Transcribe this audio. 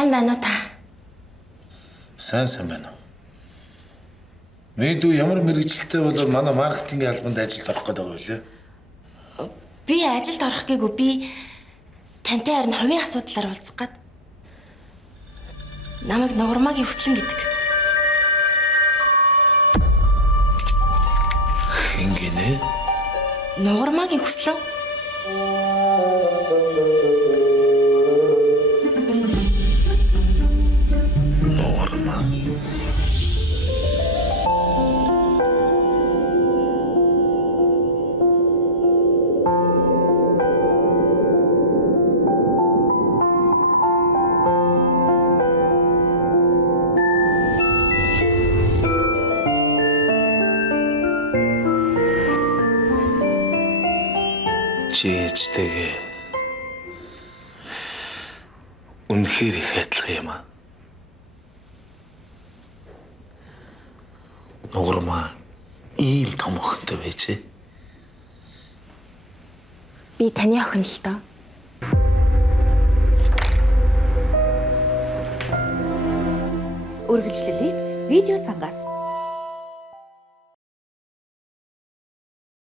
Сайн байна уу та? Сайн байна. Мэдүү ямар мэрэгчлэлтэй бол манай маркетингийн албанд ажилд орох гэдэг байгаа үлээ. Би ажилд орох гээгүй. Би тантай харин хувийн асуудлаар уулзах гээд. Намайг Нугурмагийн хүслэн гэдэг. Хингэнэ? Нугурмагийн хүслэн? Нугурмаа. Чийжтэйгээ үнэхээр их адилхан юм аа. Нугурмаа ийм том охинтой байжээ. Би таны охин л доо. Үргэлжлэлийг видео сангаас